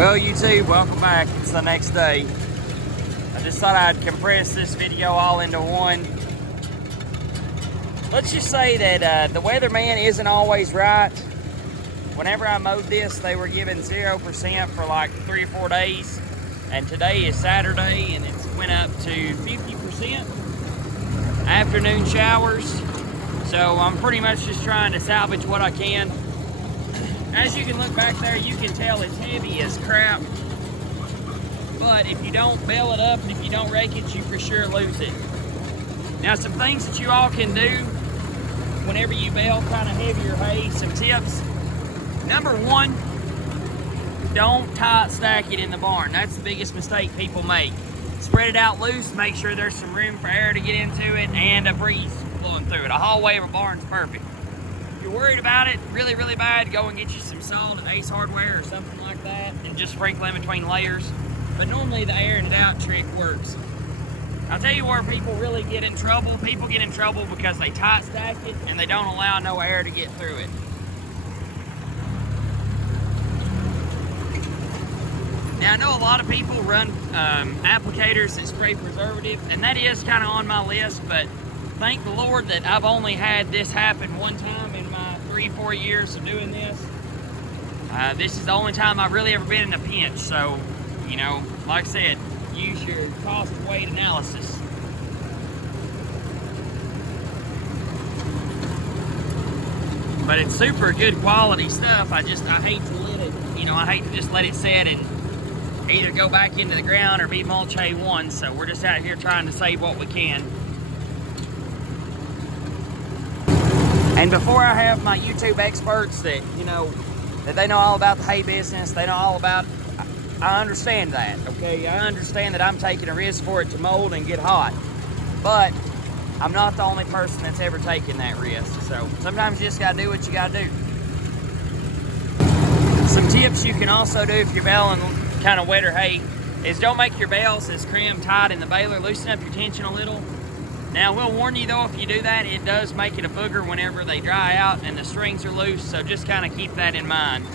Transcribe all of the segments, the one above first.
Well, YouTube, welcome back. It's the next day. I just thought I'd compress this video all into one. Let's just say that the weatherman isn't always right. Whenever I mowed this, they were giving 0% for like 3 or 4 days. And today is Saturday and it's went up to 50%. Afternoon showers. So I'm pretty much just trying to salvage what I can. As you can look back there, you can tell it's heavy as crap. But if you don't bale it up and if you don't rake it, you for sure lose it. Now, some things that you all can do whenever you bale kind of heavier hay, some tips. Number one, don't tight stack it in the barn. That's the biggest mistake people make. Spread it out loose, make sure there's some room for air to get into it and a breeze blowing through it. A hallway of a barn's perfect. If you're worried about it really, really bad, go and get you some salt at Ace Hardware or something like that and just sprinkle in between layers. But normally the airing it out trick works. I'll tell you where people really get in trouble. People get in trouble because they tight stack it and they don't allow no air to get through it. Now, I know a lot of people run applicators that spray preservative, and that is kind of on my list, but thank the Lord that I've only had this happen one time in my 3-4 years of doing this. This is the only time I've really ever been in a pinch, so, you know, like I said, use your cost weight analysis. But it's super good quality stuff. I hate to let it, I hate to just let it sit and either go back into the ground or be mulch hay one, so we're just out here trying to save what we can. And before I have my YouTube experts that, that they know all about the hay business, they know all about, I understand that, okay? I understand that I'm taking a risk for it to mold and get hot, but I'm not the only person that's ever taken that risk. So sometimes you just gotta do what you gotta do. Some tips you can also do if you're baling kind of wetter hay is don't make your bales as crammed tight in the baler. Loosen up your tension a little. Now, we'll warn you though, if you do that, it does make it a booger whenever they dry out and the strings are loose, so just kind of keep that in mind.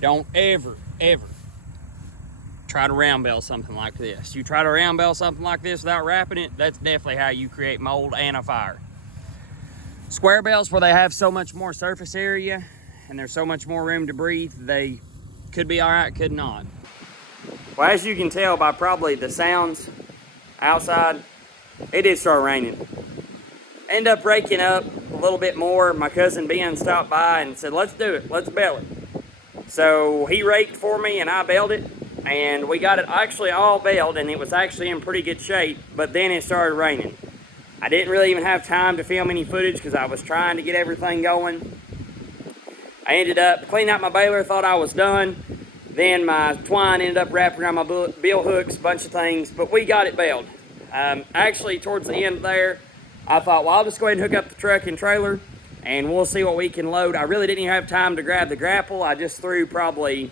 Don't ever try to round bale something like this. You try to round bale something like this without wrapping it, that's definitely how you create mold and a fire. Square bales, where they have so much more surface area and there's so much more room to breathe, they could be all right, could not. Well, as you can tell by probably the sounds outside, it did start raining. End up raking up a little bit more. My cousin Ben stopped by and said, let's do it, let's bale it. So he raked for me and I baled it, and we got it actually all baled, and it was actually in pretty good shape, but then it started raining. I didn't really even have time to film any footage because I was trying to get everything going. I ended up cleaning out my baler, thought I was done. Then my twine ended up wrapping around my bill hooks, a bunch of things, but we got it baled. Actually, towards the end there, I thought, well, I'll just go ahead and hook up the truck and trailer, and we'll see what we can load. I really didn't even have time to grab the grapple. I just threw probably,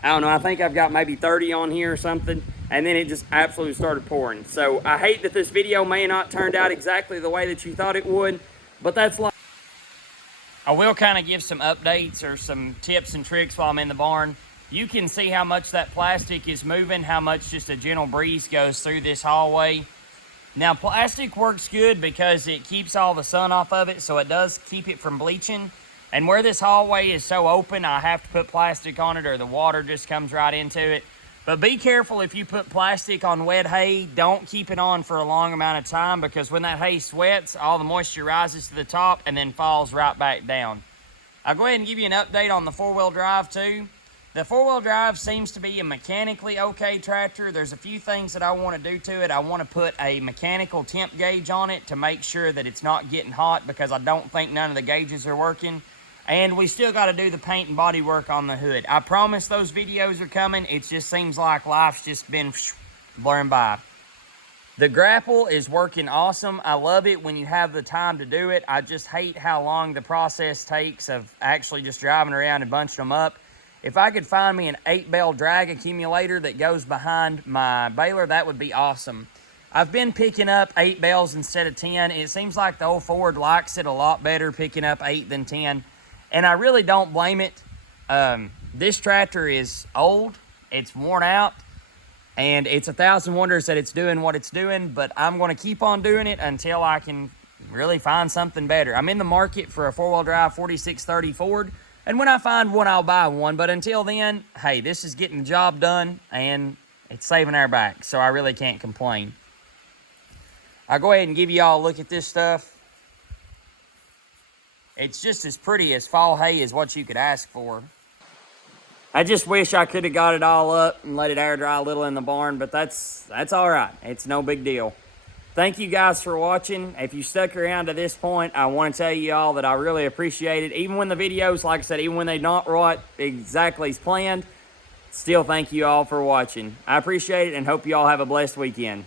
I don't know, I think I've got maybe 30 on here or something, and then it just absolutely started pouring. So I hate that this video may not turned out exactly the way that you thought it would, but that's life. I will kind of give some updates or some tips and tricks while I'm in the barn. You can see how much that plastic is moving, how much just a gentle breeze goes through this hallway. Now, plastic works good because it keeps all the sun off of it, so it does keep it from bleaching. And where this hallway is so open, I have to put plastic on it or the water just comes right into it. But be careful if you put plastic on wet hay. Don't keep it on for a long amount of time, because when that hay sweats, all the moisture rises to the top and then falls right back down. I'll go ahead and give you an update on the four-wheel drive too. The four-wheel drive seems to be a mechanically okay tractor. There's a few things that I want to do to it. I want to put a mechanical temp gauge on it to make sure that it's not getting hot, because I don't think none of the gauges are working. And we still got to do the paint and body work on the hood. I promise those videos are coming. It just seems like life's just been blurring by. The grapple is working awesome. I love it when you have the time to do it. I just hate how long the process takes of actually just driving around and bunching them up. If I could find me an 8-bell drag accumulator that goes behind my baler, that would be awesome. I've been picking up 8 bells instead of 10. It seems like the old Ford likes it a lot better picking up 8 than 10. And I really don't blame it. This tractor is old, it's worn out, and it's 1,000 wonders that it's doing what it's doing, but I'm going to keep on doing it until I can really find something better. I'm in the market for a 4-wheel drive 4630 Ford. And when I find one, I'll buy one. But until then, hey, this is getting the job done, and it's saving our back, so I really can't complain. I'll go ahead and give you all a look at this stuff. It's just as pretty as fall hay as what you could ask for. I just wish I could have got it all up and let it air dry a little in the barn, but that's all right. It's no big deal. Thank you guys for watching. If you stuck around to this point, I want to tell you all that I really appreciate it. Even when the videos, like I said, even when they're not right exactly as planned, still thank you all for watching. I appreciate it and hope you all have a blessed weekend.